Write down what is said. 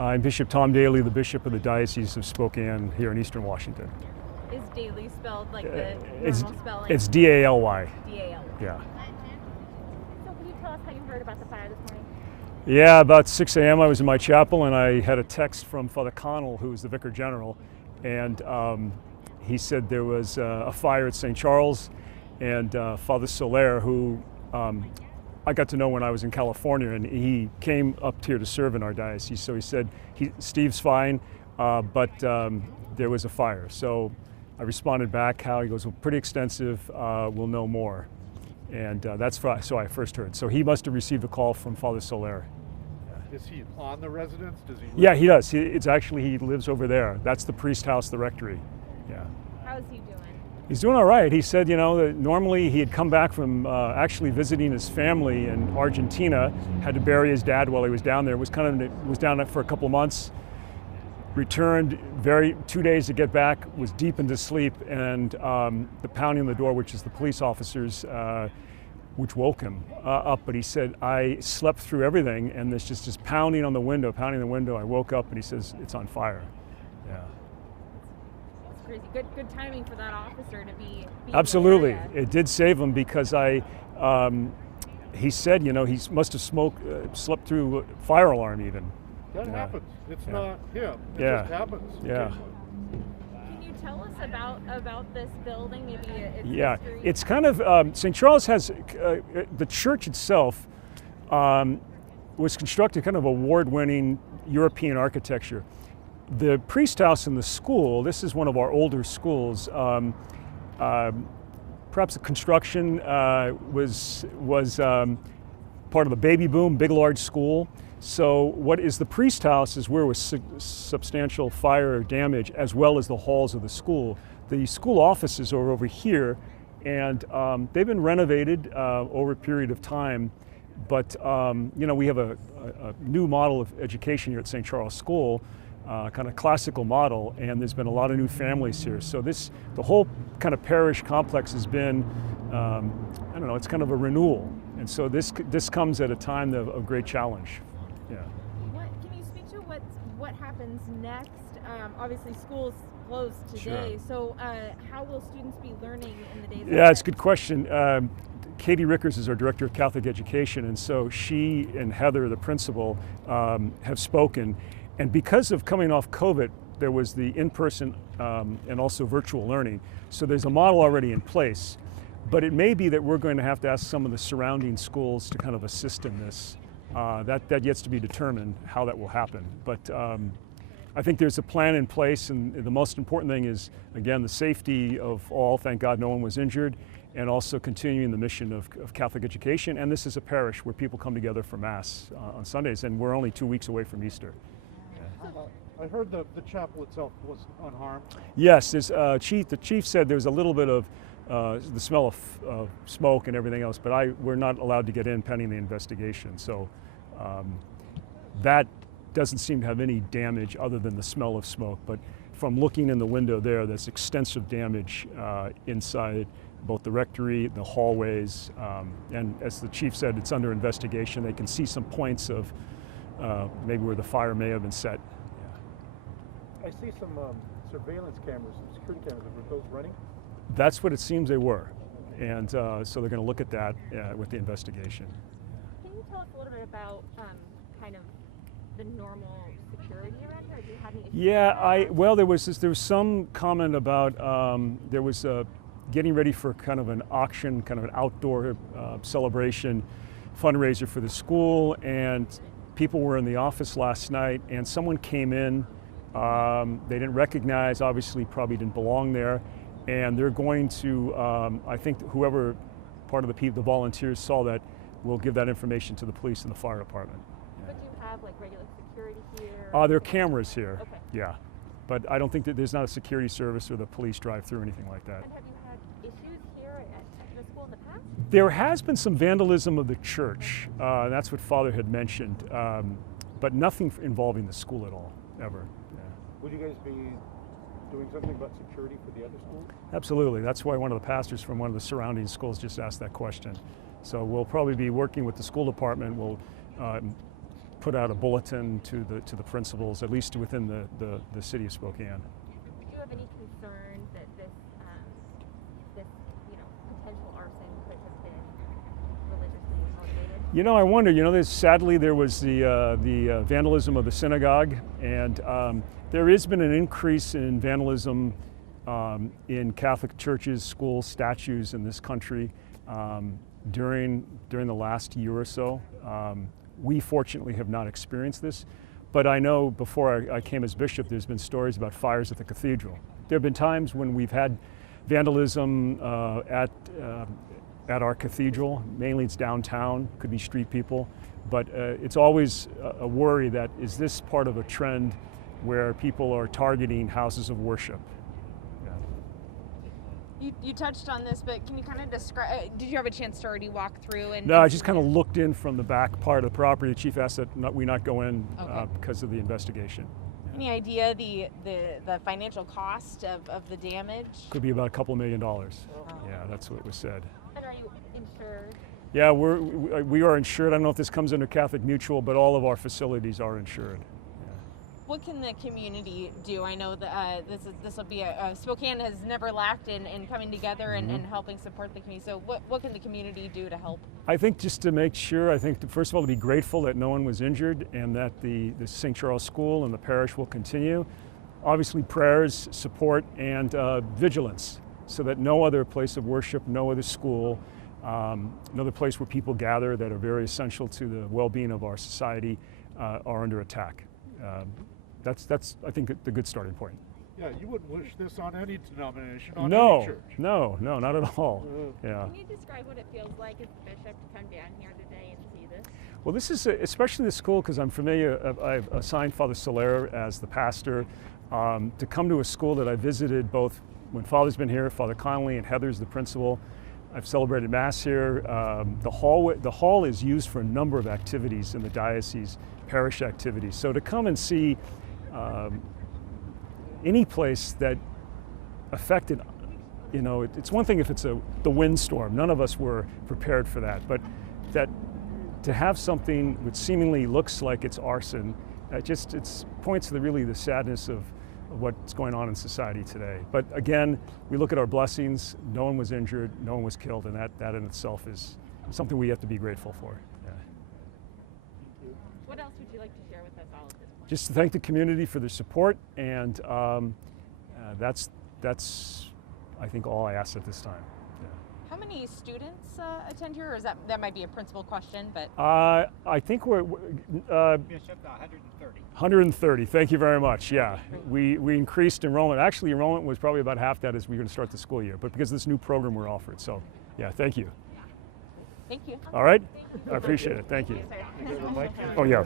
I'm Bishop Tom Daly, the Bishop of the Diocese of Spokane here in Eastern Washington. Is Daly spelled like the normal spelling? It's D-A-L-Y. D-A-L-Y. Yeah. So can you tell us how you heard about the fire this morning? Yeah, about 6 a.m. I was in my chapel and I had a text from Father Connell, who's the Vicar General, and he said there was a fire at St. Charles, and Father Soler, who I got to know when I was in California, and he came up here to serve in our diocese. So he said, Steve's fine, but there was a fire. So I responded back how he goes, well, pretty extensive, we'll know more. And so I first heard. So he must have received a call from Father Soler. Is he on the residence? Does he live? Yeah, he does. He lives over there. That's the priest house, the rectory. Yeah. How is he doing? He's doing all right. He said, that normally he had come back from actually visiting his family in Argentina, had to bury his dad while he was down there. Was down there for a couple of months. Returned 2 days to get back. Was deep into sleep, and the pounding on the door, which is the police officers, which woke him up. But he said, I slept through everything, and there's just this pounding on the window, I woke up, and he says it's on fire. Yeah. Crazy. Good timing for that officer to be Absolutely. It did save him because he said, he must have slept through a fire alarm even. That happens. It's not him. It Yeah. just happens. Yeah. Can you tell us about this building, maybe its Yeah, history? it's kind of, St. Charles has, the church itself was constructed kind of award-winning European architecture. The priest house and the school, this is one of our older schools. Perhaps the construction was part of the baby boom, big large school. So what is the priest house is where was substantial fire damage, as well as the halls of the school. The school offices are over here, and they've been renovated over a period of time. But we have a new model of education here at St. Charles School. Kind of classical model, and there's been a lot of new families here. So the whole kind of parish complex has been, it's kind of a renewal. And so this comes at a time of great challenge. Yeah. Can you speak to what happens next? Obviously school's closed today, Sure. So how will students be learning in the days ahead? Yeah, it's a good question. Katie Rickers is our Director of Catholic Education, and so she and Heather, the principal, have spoken. And because of coming off COVID, there was the in-person and also virtual learning. So there's a model already in place. But it may be that we're going to have to ask some of the surrounding schools to kind of assist in this. That yet's to be determined how that will happen. But I think there's a plan in place, and the most important thing is, again, the safety of all. Thank God no one was injured, and also continuing the mission of Catholic education. And this is a parish where people come together for Mass on Sundays, and we're only 2 weeks away from Easter. I heard the chapel itself was unharmed. Yes, the chief said there was a little bit of the smell of smoke and everything else, but we're not allowed to get in pending the investigation. So that doesn't seem to have any damage other than the smell of smoke. But from looking in the window there's extensive damage inside both the rectory, the hallways, and as the chief said, it's under investigation. They can see some points of maybe where the fire may have been set. I see some surveillance cameras, security cameras. Were those running? That's what it seems they were. And so they're going to look at that with the investigation. Can you tell us a little bit about kind of the normal security around here? Do you have any issues? Yeah, there was some comment about there was getting ready for kind of an auction, kind of an outdoor celebration fundraiser for the school, and people were in the office last night, and someone came in. They didn't recognize, obviously probably didn't belong there, and they're going to, I think whoever part of the volunteers saw that will give that information to the police and the fire department. But do you have like regular security here? There are cameras here, okay. Yeah. But I don't think that there's not a security service or the police drive through or anything like that. And have you had issues here at the school in the past? There has been some vandalism of the church. That's what Father had mentioned, but nothing involving the school at all, ever. Would you guys be doing something about security for the other schools? Absolutely. That's why one of the pastors from one of the surrounding schools just asked that question. So we'll probably be working with the school department. We'll put out a bulletin to the principals, at least within the city of Spokane. Do you have any concern that this potential arson could have been religiously motivated? I wonder. Sadly, there was the vandalism of the synagogue, and there has been an increase in vandalism in Catholic churches, schools, statues in this country during the last year or so. We fortunately have not experienced this, but I know before I came as bishop, there's been stories about fires at the cathedral. There have been times when we've had vandalism at our cathedral. Mainly it's downtown, could be street people, but it's always a worry that is this part of a trend where people are targeting houses of worship. You touched on this, but can you kind of describe, did you have a chance to already walk through? No, I just kind of looked in from the back part of the property. The chief asked that we not go in because of the investigation. Any idea the financial cost of the damage? Could be about a couple $1 million. Yeah, that's what was said. And are you insured? Yeah, we are insured. I don't know if this comes under Catholic Mutual, but all of our facilities are insured. What can the community do? I know that this will be Spokane has never lacked in coming together and helping support the community. So what can the community do to help? I think just to make sure, first of all to be grateful that no one was injured and that the St. Charles School and the parish will continue. Obviously prayers, support, and vigilance so that no other place of worship, no other school, another place where people gather that are very essential to the well-being of our society are under attack. That's I think the good starting point. Yeah, you wouldn't wish this on any denomination, any church. No, not at all. Yeah. Can you describe what it feels like as the bishop to come down here today and see this? Well, this is especially the school because I'm familiar. I've assigned Father Soler as the pastor to come to a school that I visited both when Father's been here, Father Connolly and Heather's the principal. I've celebrated Mass here. The hall is used for a number of activities in the diocese, parish activities. So to come and see any place that affected, it's one thing if it's the windstorm. None of us were prepared for that, but that to have something which seemingly looks like it's arson, it points to the sadness of what's going on in society today. But again, we look at our blessings. No one was injured, no one was killed, and that in itself is something we have to be grateful for. Yeah. What else would you like to share with us all at this point? Just to thank the community for their support, and that's I think all I ask at this time. Yeah. How many students attend here, or is that might be a principal question? But I think we're Bishop, 130. 130. Thank you very much. Yeah, we increased enrollment. Actually, enrollment was probably about half that as we were going to start the school year, but because of this new program we're offered. So, yeah, thank you. Thank you. All right, I appreciate it. Thank you. Oh yeah.